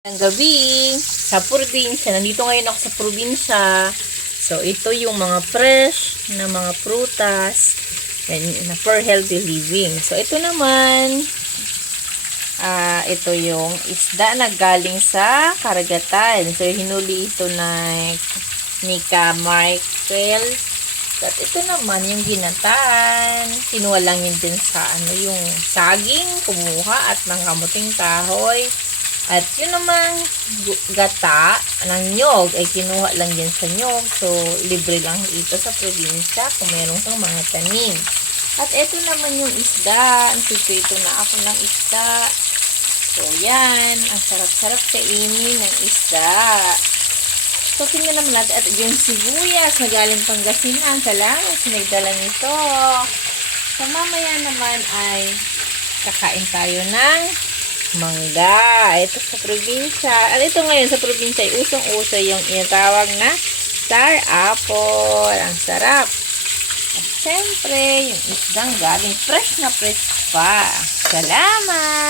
Ang gabi sa probinsya. Nandito ngayon ako sa probinsya. So, ito yung mga fresh na mga prutas na for healthy living. So, ito naman, ito yung isda na galing sa karagatan. So, hinuli ito ni Ka Michael. At ito naman yung ginatan. Kinuha lang yun din sa yung saging, kumuha at ng kamuting kahoy. At yun namang gata ng nyog ay kinuha lang yan sa nyog. So, libre lang ito sa probinsya kung meron kang mga tanim. At ito naman yung isda. Ito na ako ng isda. So, yan. Ang sarap-sarap kainin ng isda. So, tingnan naman natin. At yung sibuyas na galing Pangasinan. Salamat sa nagdala nito. So, mamaya naman ay kakain tayo ng mangga. Ito sa probinsya. At ito ngayon sa probinsya ay usong-uso yung inatawag na star apple. Ang sarap. At syempre, yung isdang galing fresh na fresh pa. Salamat!